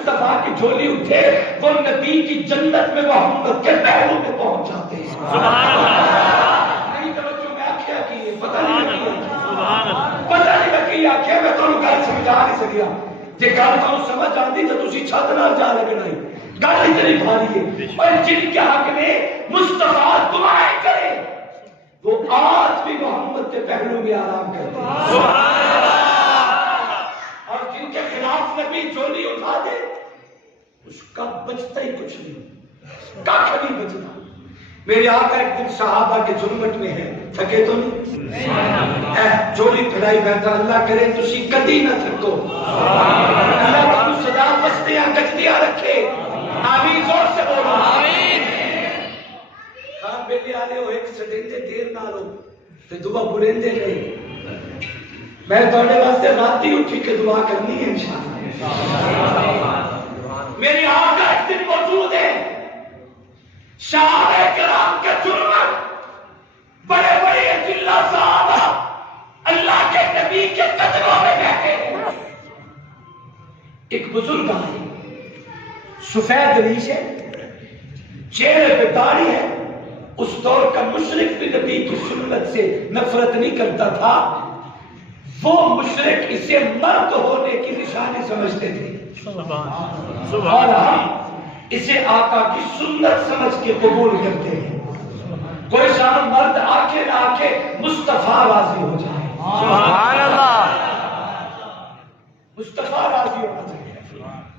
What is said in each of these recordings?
مصطفیٰ کی جھولی اٹھے وہ نبی کی جنت میں محمد کے پہلو میں پہنچ جاتے ہیں. نہیں توجہ میں آخیا کی پتہ نہیں آخیا میں تمہیں گل سمجھا نہیں سکیا. جی گل تمہیں سمجھ آتی تو تھی چھت نال جا لگے نہیں. گل اتنی بھاری ہے. اور جن کے حق میں مصطفیٰ دعائیں کرے وہ آج بھی محمد کے پہلو میں آرام کرتے ہیں. اور جن کے خلاف نبی جھولی اٹھا دے اس کا بچتا ہی کچھ نہیں, کاکھ نہیں بچتا. میرے آقا ایک دن صحابہ کے جھرمٹ میں ہے, تھکے تو نہیں, جھولی پھیلائی بیٹھا, اللہ کرے تسی کدی نہ تھکو, اللہ تمہیں سدا بستیاں گجدیاں رکھے, آمین زور سے بولو آمین. خان بیٹے آلے ہو ایک سٹیندے دیر نہ لو تے دعا بلندے نہیں. میں توڑے واسطے رات ہی اٹھی کے دعا کرنی ہے انشاءاللہ. میری آقا ایک دن موجود ہے, صحابہ کرام کے جرمت بڑے بڑے اجلہ صحابہ اللہ کے نبی کے قدموں میں بیٹھے. ایک بزرگ آئے, سفید ریش ہے, چہرے پہ داڑھی ہے. اس دور کا مشرک بھی نبی کی سنت سے نفرت نہیں کرتا تھا. وہ مشرک اسے مرد ہونے کی نشانی سمجھتے تھے اور ہم اسے آقا کی سنت سمجھ کے قبول کرتے ہیں. کوئی شام مرد آکے نہ آکے مصطفیٰ راضی ہو جائے. سبحان اللہ, مصطفیٰ راضی ہونا چاہیے.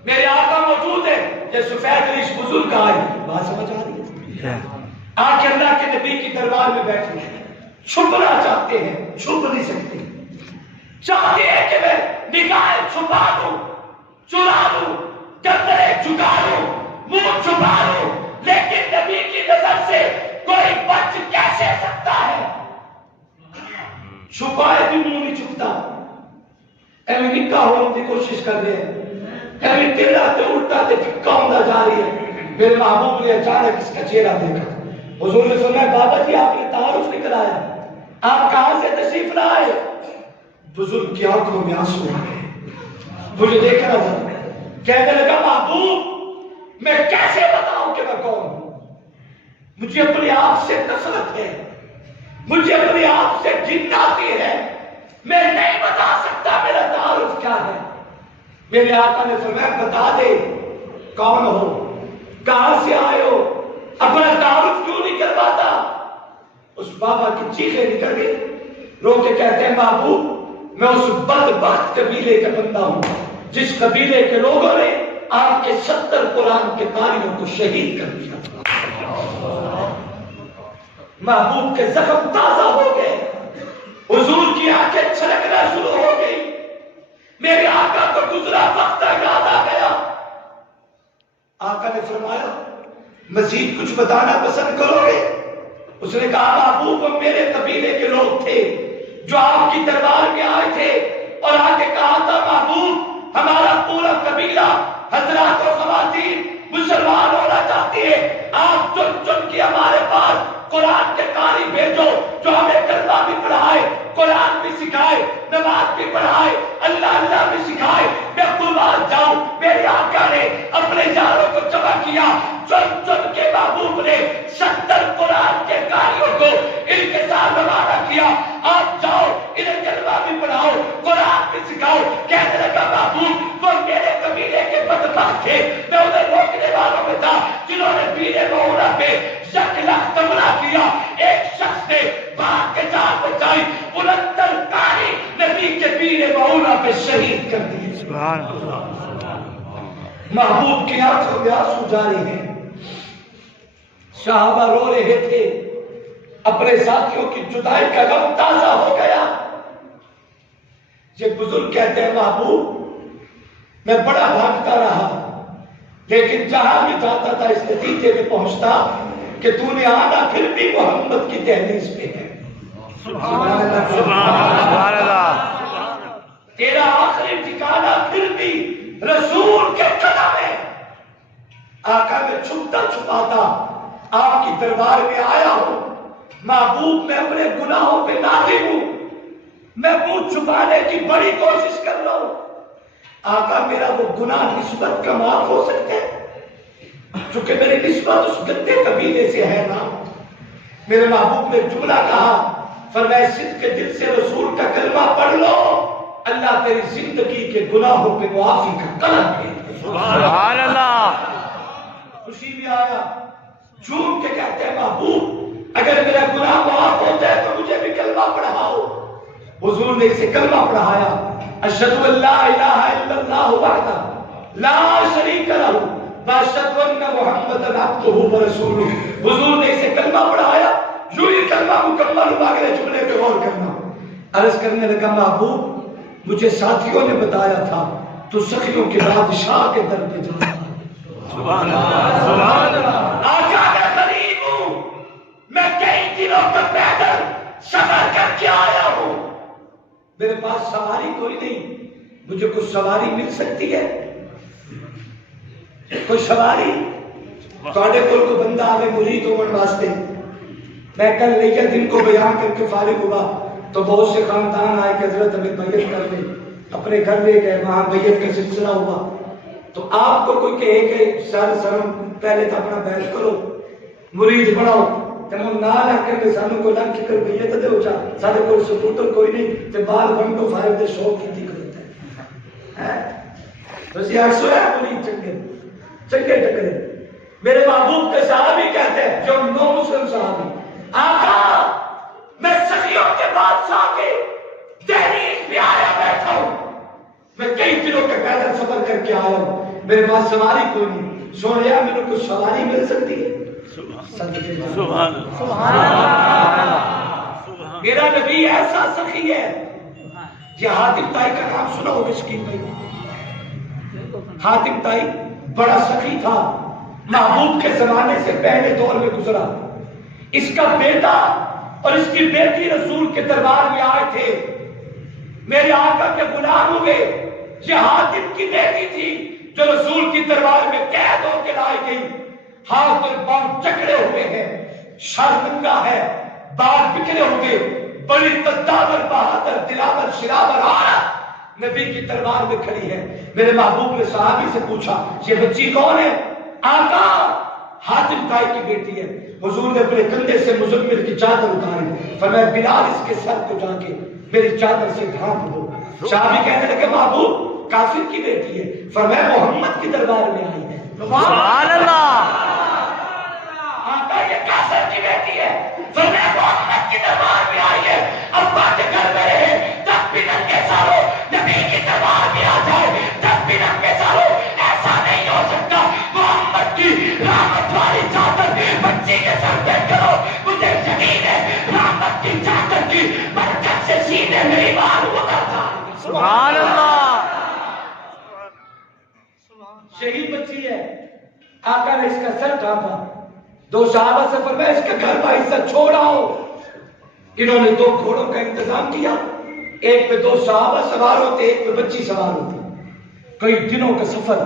میرے آقا موجود ہے, یہ سفید ریش بزرگ آئے, بات سمجھ آ رہی ہے. آکے اللہ کے نبی کی دربار میں بیٹھے ہیں, چھپنا چاہتے ہیں, چھپ نہیں سکتے. چاہتے ہیں کہ میں نگاہیں چھپا دوں, چرا دوں, گردنے جھکا دوں, منہ چھپا دوں, لیکن نبی کی نظر سے کوئی بچ کیسے سکتا ہے. چھپائے بھی منہ نہیں چھپتا. ایویں نکاح ہونے کی کوشش کر رہے ہیں, ایویں ٹیڑھا تے الٹا تے پھکا ہوتا جا رہی ہے. میرے محبوب نے اچانک اس کا چہرہ دیکھا. حضور نے فرمایا بابا جی آپ نے تعارف نہیں کرایا, آپ کہاں سے تشریف لائے؟ بزرگ کی آنکھوں میں آنسو آ گئے. مجھے دیکھ رہا تھا, کہنے لگا محبوب میں کیسے بتاؤں کہ میں کون ہوں. مجھے اپنے آپ سے نفرت ہے, مجھے اپنے آپ سے گھن آتی ہے, میں نہیں بتا سکتا میرا تعارف کیا ہے. میرے آقا نے فرمایا بتا دے کون ہو, کہاں سے آئے ہو, اپنا تعارف کیوں نہیں کرواتا. اس بابا کی چیخیں نکل گئی, رو کے کہتے ہیں محبوب میں اس بدبخت قبیلے کا بندہ ہوں جس قبیلے کے لوگوں نے آپ کے 70 قرآن کے قاریوں کو شہید کر دیا. محبوب کے زخم تازہ ہو گئے, حضور کی آنکھیں چھلکنا شروع ہو گئی. میرے آقا کو گزرا وقت یاد آ گیا. آقا نے فرمایا مزید کچھ بتانا پسند کرو گے؟ اس نے کہا محبوب ہم میرے قبیلے کے لوگ تھے جو آپ کی دربار میں آئے تھے اور آگے کہا تھا محبوب ہمارا پورا قبیلہ حضرات و خواتین مسلمان ہونا چاہتی ہے, آپ چن چن کے ہمارے پاس قرآن کے قاری بھیجو جو ہمیں کلمہ بھی پڑھائے, قرآن بھی سکھائے, نماز بھی پڑھائے, اللہ اللہ بھی سکھائے. میں قربان جاؤں. میرے آقا نے اپنے یاروں کو جمع کیا, چن چن کے محبوب نے 70 قرآن کے قاریوں کو ان کے ساتھ روانہ کیا. آپ جاؤ انہیں کلمہ بھی پڑھاؤ, قرآن بھی سکھاؤ. کہنے لگا محبوب وہ میرے قبیلے کے بدبخت تھے, میں انہیں روکنے والوں میں تھا جنہوں نے بیرے مولا پہ یک لخت حملہ کیا. ایک شخص نے بھاگ کے جان بچائی, 69 قاری نبی کے بیرے مولا پہ شہید کر دیے. سبحان اللہ. محبوب کی آنکھوں میں آنسو جاری ہیں. صحابہ رو رہے تھے, اپنے ساتھیوں کی جدائی کا غم تازہ ہو گیا. یہ بزرگ کہتے ہیں محبوب میں بڑا بھاگتا رہا, لیکن جہاں بھی جاتا تھا اس نتیجے میں پہنچتا کہ تو نے آنا پھر بھی محمد کی دہلیز پہ ہے. سبحان اللہ. تیرا آخری ٹھکانہ پھر بھی رسول کے قدم ہے. آقا میں چھپتا چھپاتا آپ کی دربار میں آیا ہوں. محبوب میں اپنے گناہوں پہ نادم ہوں, میں منہ چھپانے کی بڑی کوشش کر رہا ہوں, آقا میرا وہ گناہ نسبت کا معاف ہو سکتا ہے؟ چونکہ میری نسبت اس گندے قبیلے سے ہے نا. میرے محبوب نے جملہ کہا، فرمایا صدق کے دل سے رسول کا کلمہ پڑھ لو، اللہ تیری زندگی کے گناہوں پہ معافی کا قلم بھیج دے. سبحان اللہ. خوشی بھی آیا، جھوم کے کہتے ہیں محبوب اگر میرا گناہ معاف ہوتا ہے تو مجھے بھی کلمہ پڑھاؤ. حضور نے اسے کلمہ پڑھایا، اشہد ان لا الہ الا اللہ وحدہ لا شریک لہ واشہد ان محمدا عبدہ ورسولہ. حضور نے اسے کلمہ پڑھایا. جو یہ کلمہ مکمل ہوا، اگلے جملے پہ غور کرنا. عرض کرنے لگا محبوب مجھے ساتھیوں نے بتایا تھا تو سخیوں کے بادشاہ کے در پہ جانا. سبحان اللہ. سبحان اللہ. آقا کا قریب ہوں، میں کئی دنوں تک پیدل سفر کر کے آیا ہوں، میرے پاس سواری کوئی نہیں، مجھے کچھ سواری مل سکتی ہے؟ کوئی سواری تھوڑے کول کو بندہ آوے مرید ہونے واسطے. میں کل لیا دن کو بیان کر کے فارغ ہوا تو بہت سے خاندان آئے کہ حضرت ہمیں بیعت کر لیں، اپنے گھر لے گئے، وہاں بیعت کا سلسلہ ہوا. تو آپ کو کوئی کہے کہ سر پہلے تو اپنا بیعت کرو، مرید بناؤ، تے ہم نہ لگ کر سانو کوئی لکھ کر بیعت دے ہو جا، سارے کوئی سپورٹر کوئی نہیں، تے بال ونڈو فارغ دے شوق کی کرتا ہے. تو سی ہر سویا مرید چنگے چنگے ٹکرے. میرے محبوب کے صحابی کہتے ہیں جو نو مسلم صحابی، آقا میں سخیوں کے بادشاہ کے دہلیز پہ آیا بیٹھا ہوں، میں کئی دنوں کے پیدل سفر کر کے آیا ہوں، میرے پاس سواری کوئی نہیں. سویا میرے کو سواری مل سکتی ہے؟ سبحان اللہ. میرا نبی ایسا سخی ہے. یہ حاتم طائی کا نام سنا ہوگا شکیل بھائی. حاتم طائی بڑا سخی تھا، محبوب کے زمانے سے پہلے دور میں گزرا. اس کا بیٹا اور اس کی بیٹی رسول کے دربار میں آئے تھے، میرے آقا کے غلام ہوئے. یہ حاتم کی بیٹی تھی جو رسول کی دربار میں قید ہو کے لائی گئی. ہاتھ اور پاؤں جکڑے ہوئے ہیں، شرمندہ ہے، بال بکھرے ہوئے، بڑی تدابر بہادر دلاور شراور عورت نبی کی دربار میں کھڑی ہے. میرے محبوب نے صحابی سے پوچھا یہ بچی کون ہے؟ آقا حاتم طائی کی بیٹی ہے. حضور نے اپنے کندھے سے مزمل کی چادر اتاری، فرمایا بلال اس کے سر کو جا کے میری چادر سے ڈھانپ دو. صحابی کہنے لگے محبوب کافر کی بیٹی ہے. فرمایا محمد کی دربار میں آئی ہے. سبحان اللہ. آقا یہ کافر کی بیٹی ہے. فرمایا محمد کی دربار میں آئی ہے. ابا کے گھر میں رہے تب بھی ننگے سالوں نبی کی دربار میں آ جائے تب بھی ننگے سالوں. ایسا نہیں ہو سکتا. محمد کی رحمت والی چادر بچی کے سر پہ کرو. مجھے یقین ہے رحمت کی چادر کی برکت سے سینے میری بال اترتا. سبحان اللہ. شہید بچی ہے. آقا نے اس کا سر ڈھانپا. دو صحابہ سے فرمایا اس کا گھر کا حصہ چھوڑ آؤ. انہوں نے دو گھوڑوں کا انتظام کیا، ایک پہ دو صحابہ سوار ہوتے، ایک پہ بچی سوار ہوتی. کئی دنوں کا سفر،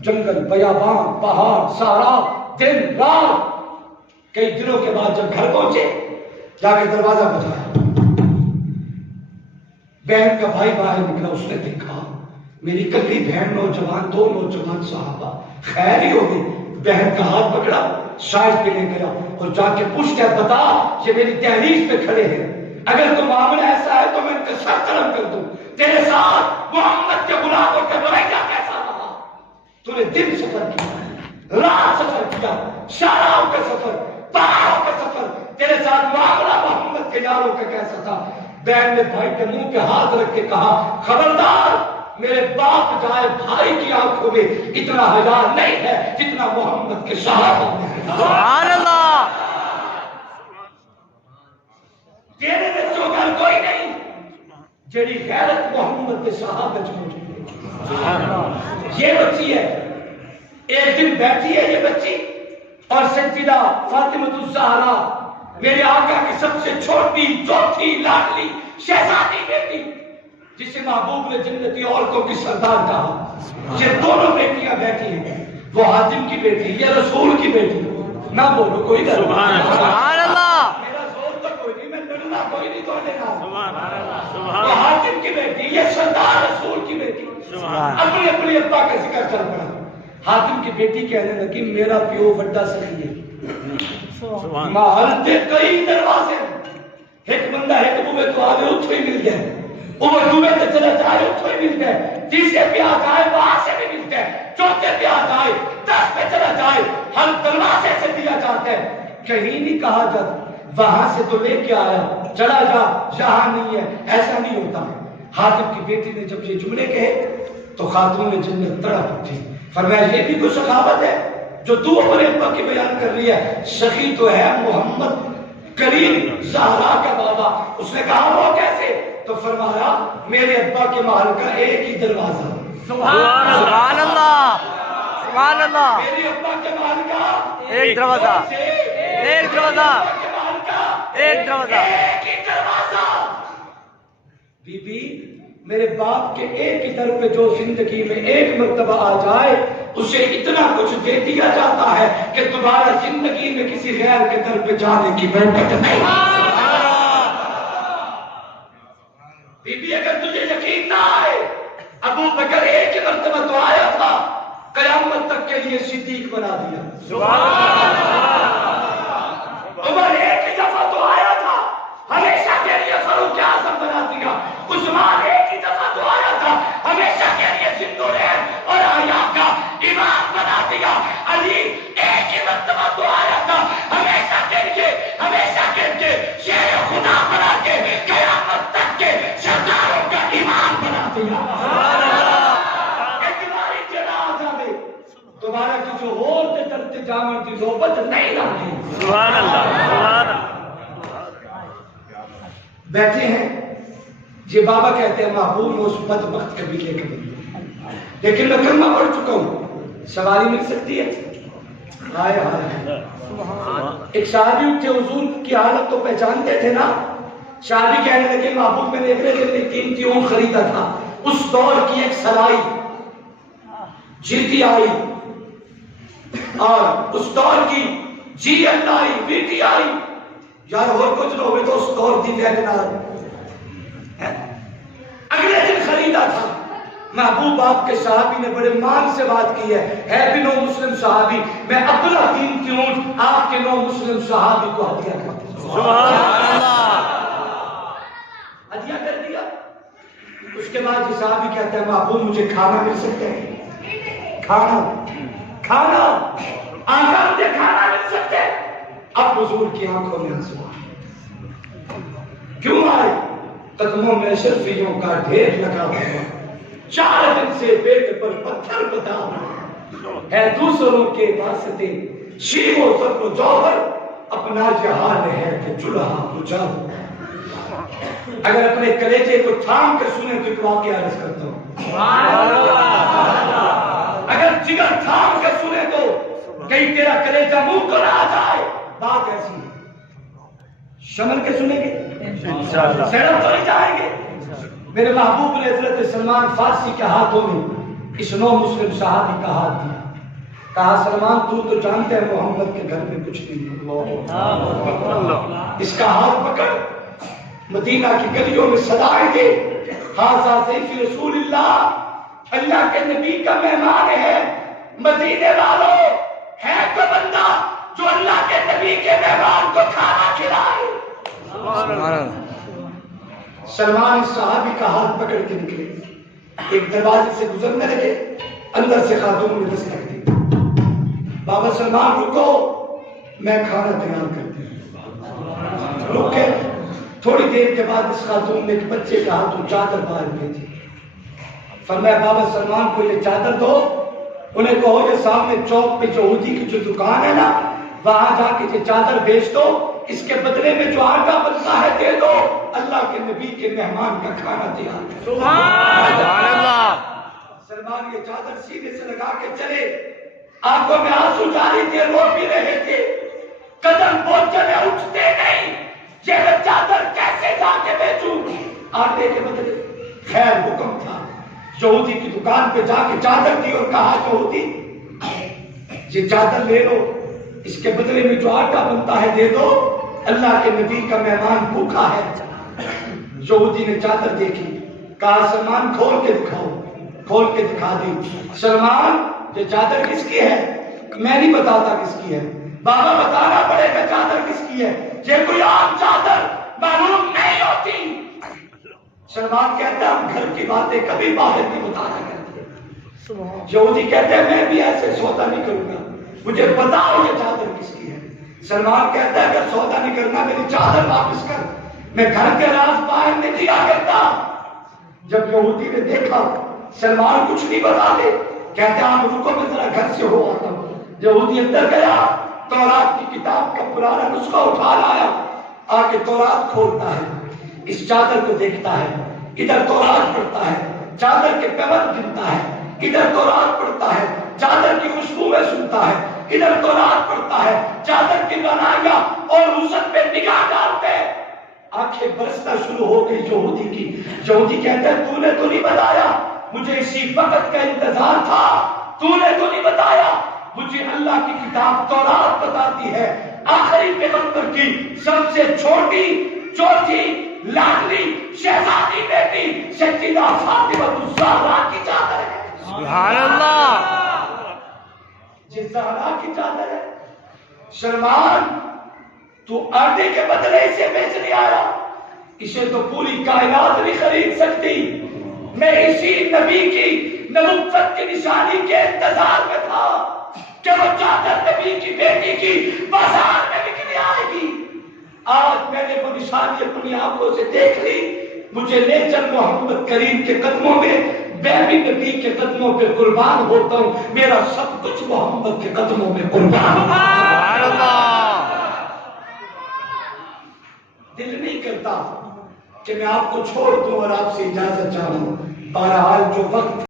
جنگل، بیابان، پہاڑ، صحرا، دن رات. کئی دنوں کے بعد جب گھر پہنچے جا کے دروازہ بجایا. بہن کا بھائی باہر نکلا. اس نے دیکھا میری کلی بہن نوجوان، دو نوجوان صحابہ. خیر ہی ہوگی. بہن کا ہاتھ پکڑا، شاید پہ لے گیا اور جا کے پوچھتا ہے بتا یہ میری دہلیز پہ کھڑے ہیں، اگر تو معاملہ ایسا ہے تو میں ان کا سر قلم کر دوں. تیرے ساتھ محمد کے غلاموں کا رویہ کیسا رہا؟ تو نے دن سفر کیا، رات سفر کیا، شہروں کا سفر، پہاڑوں کا سفر، تیرے ساتھ معاملہ محمد کے یاروں کا کیسا تھا؟ بہن نے بھائی کے منہ پہ ہاتھ رکھ کے کہا خبردار، میرے باپ جائے بھائی کی آنکھوں میں اتنا حیا نہیں ہے جتنا محمد کے صحابہ میں ہے. سبحان اللہ. تیرے بچوں کا کوئی نہیں جیڑی غیرت محمد کے صحابہ میں موجود ہے. یہ بچی ہے. ایک دن بیٹھی ہے یہ بچی اور سیدہ فاطمہ الزہرا میرے آقا کی سب سے چھوٹی چوتھی لاڈلی شہزادی بیٹی جسے محبوب نے جنتی عورتوں کی سردار کہا. یہ دونوں بیٹیاں بیٹھی ہیں. وہ حاتم کی بیٹی، یہ رسول کی بیٹی. نہ بولو کوئی ڈر. سبحان اللہ. میرا زور تو کوئی نہیں، میں لڑنا کوئی نہیں تو لینا. سبحان اللہ. وہ حاتم کی بیٹی، یہ سردار رسول کی بیٹی. اپنے اپنے ابا کا ذکر چل پڑا. حاتم کی بیٹی کہنے لگی میرا پیو بڑا سخی ہے، محل کے کئی دروازے، ایک بندہ ایک بوے تو آگے اتھو ہی مل گئے، وہ بوے تو چلا جائے اتھو ہی مل گئے، تیسرے پہ آ جائے وہاں سے بھی مل گئے، چوتھے پہ آ جائے 10 پہ چلا جائے، ہر دروازے سے دیا جاتا ہے. کہیں نہیں کہا جاتا وہاں سے تو لے کے آیا چلا جا یہاں نہیں ہے، ایسا نہیں ہوتا. حاتم کی بیٹی نے جب یہ جملے کہے تو خاتون جنت تڑپ اٹھی. فرمایا یہ بھی کوئی سخاوت ہے جو تو اپنے ابا کی بیان کر رہی ہے؟ سخی تو ہے محمد کریم زہرا کا بابا. اس نے کہا وہ کیسے؟ تو فرمایا میرے ابا کے محل کا ایک ہی دروازہ. سبحان اللہ، سبحان اللہ. میرے ابا کے محل کا ایک دروازہ، ایک دروازہ، ایک دروازہ. ایک ہی دروازہ. بی بی میرے باپ کے ایک ہی در پہ جو زندگی میں ایک مرتبہ آ جائے اسے اتنا کچھ دے دیا جاتا ہے کہ دوبارہ زندگی میں کسی غیر کے در پہ جانے کی نوبت نہیں. بی بی اگر تجھے یقین نہ آئے ابو بکر ایک ہی مرتبہ تو آیا تھا، قیامت تک کے لیے صدیق بنا دیا. عمر ایک ہی دفعہ تو آیا تھا، ہمیشہ کے لیے فاروق اعظم بنا دیا. عثمان ایک ہی دفعہ تو آیا تھا، ہمیشہ کے لیے ذوالنورین اور حیا کا امام بنا دیا. علی ایک ہی مرتبہ تو آیا تھا، ہمیشہ کے لیے شیر خدا بنا کے قیامت تک کے سرداروں کا امام بنا دیا. اتواری جنازہ میں دوبارہ کسی اور سے کرتے جامن کی نوبت نہیں لاتی. سبحان اللہ، سبحان اللہ. بیٹھے ہیں یہ بابا کہتے ہیں محبوب میں اس بدبخت قبیلے کے بندے، لیکن میں کلمہ پڑھ چکا ہوں، سواری مل سکتی ہے. ہائے ہائے. ایک صحابی اٹھے، حضور کی حالت تو پہچانتے تھے نا. صحابی کہنے لگے محبوب میں نے اپنے دل میں قیمتی اونٹ خریدا تھا، اس دور کی ایک سلائی جیتی آئی اور اس دور کی جی ایل آئی ویٹی آئی، یار اور کچھ نہ ہوئے تو اس دور دی ویگنار اگلے دن خریدا تھا. محبوب آپ کے صحابی نے بڑے مان سے بات کی ہے بھی نو مسلم صحابی، میں اپنا قیمتی اونٹ آپ کے نو مسلم صحابی کو ہدیہ کرتا ہوں. سبحان اللہ. ہدیہ کر دیا. اس کے بعد یہ صحابی کہتا ہے محبوب مجھے کھانا مل سکتا ہے؟ کھانا کھانا آنکھوں سے کھانا مل سکتا ہے؟ اب حضور کی آنکھوں میں آنسو آئے. کیوں آئے؟ قدموں میں اشرفیوں کا ڈھیر لگا ہوا، 4 دن سے پیٹ پر پتھر بتا ہے دوسروں کے واسطے شیب و فر و جوہر، اپنا یہ حال ہے کہ چولہا بجھا. اگر اپنے کلیجے کو تھام کے سنیں تو ایک واقعہ عرض کرتا ہوں. اگر جگر تھام کے سنیں تو کہیں تیرا کلیجہ منہ کو نہ آ جائے. بات ایسی ہے، شمل کے سنیں گے انشاءاللہ، سیرت تو نہیں جائیں گے. میرے محبوب نے حضرت سلمان فارسی کے ہاتھوں میں اس نو مسلم صحابی کا ہاتھ دیا. کہا سلمان تو جانتے ہیں محمد کے گھر میں کچھ نہیں ہے، اس کا ہاتھ پکڑ مدینہ کی گلیوں میں صدائیں دے، ہاذا سیف رسول اللہ، اللہ کے نبی کا مہمان ہے. مدینے والوں ہے تو بندہ جو اللہ کے نبی کے مہمان کو کھانا کھلائے. سلمان صحابی کا ہاتھ پکڑ کے نکلے، ایک دروازے سے گزرنے لگے، اندر سے خاتون نے دستک دی. بابا سلمان رکو، میں کھانا تیار کرتی ہوں. رکے. تھوڑی دیر کے بعد اس خاتون نے ایک بچے کا ہاتھوں چادر باہر بھیجی. فرمایا بابا سلمان کو یہ چادر دو، انہیں کہو یہ سامنے چوک پہ یہودی کی جو دکان ہے نا وہاں جا کے یہ چادر بیچ دو، اس کے بدلے میں جو آٹا بنتا ہے دے دو، اللہ کے نبی کے مہمان کا کھانا تیار ہے. سبحان اللہ. سلمان یہ چادر سیدھے سے لگا کے چلے، آنکھوں میں آنسو جاری تھے، رو بھی رہے تھے، قدم پہنچے میں اٹھتے نہیں. یہ میں چادر کیسے جا کے بیچوں آٹے کے بدلے؟ خیر حکم تھا، یہودی کی دکان پہ جا کے چادر دی اور کہا یہودی یہ چادر لے لو، اس کے بدلے میں جو آٹا بنتا ہے دے دو، اللہ کے نبی کا مہمان بھوکا ہے. یہودی نے چادر دیکھی، کہا سلمان کھول کے دکھاؤ. کھول کے دکھا دی. سلمان یہ چادر کس کی ہے؟ میں نہیں بتاتا کس کی ہے، بابا بتانا پڑے گا چادر کس کی ہے. یہ کوئی عام چادر معلوم نہیں ہوتی. سلمان کہتا ہے ہم گھر کی باتیں کبھی باہر نہیں بتانا کرتے. یہودی کہتے ہیں میں بھی ایسے سودا نہیں کروں گا، مجھے بتاؤ یہ چادر کس کی ہے. سلمان کہتا ہے اگر سودا نہیں کرنا میری چادر واپس کر، میں گھر کے راز باہر نہیں دیا کرتا. جب یہودی نے دیکھا سلمان کچھ نہیں بتا دے، کہتے ہیں آپ رکو میں ذرا گھر سے ہو آتا ہوں. یہودی اندر گیا، تورات کی کتاب کا پرانا نسخہ اٹھا لایا، آ کے تورات کھولتا ہے، اس چادر کو دیکھتا ہے، ادھر تورات پڑھتا ہے، چادر کے پیوند گنتا ہے، ادھر تورات پڑھتا ہے، چادر کی خوشبوئیں سنتا ہے، ادھر تورات پڑھتا ہے، چادر کی بنائیاں اور وسط پہ نگاہ ڈالتے ہیں. آنکھیں برسنا شروع ہو گئی یہودی کی. یہودی کہتا ہے تو نے تو نہیں بتایا، مجھے اسی وقت کا انتظار تھا. تو نے تو نہیں بتایا، مجھے اللہ کی کتاب تورات بتاتی ہے آخری پیغمبر کی سب سے چھوٹی چوتھی لاڈلی شہزادی بیٹی سیدہ فاطمہ الزہرا کی چادر ہے. سبحان اللہ. یہ زہرا کی چادر ہے. سلمان تو آٹے کے بدلے اسے بیچنے آیا، اسے تو پوری کائنات نہیں خرید سکتی. میں اسی نبی کی نبوت کی نشانی کے انتظار میں تھا کہ وہ چادر نبی کی بیٹی کی بازار میں بکنے آئے گی. آج میں نے وہ نشانی اپنی آنکھوں سے دیکھ لی. مجھے لے چل محمد کریم کے قدموں میں، میں بھی نبی کے قدموں پہ قربان ہوتا ہوں. میرا سب کچھ محمد کے قدموں میں قربان. سبحان اللہ. دل نہیں کرتا کہ میں آپ کو چھوڑ دوں اور آپ سے اجازت چاہوں. بہرحال جو وقت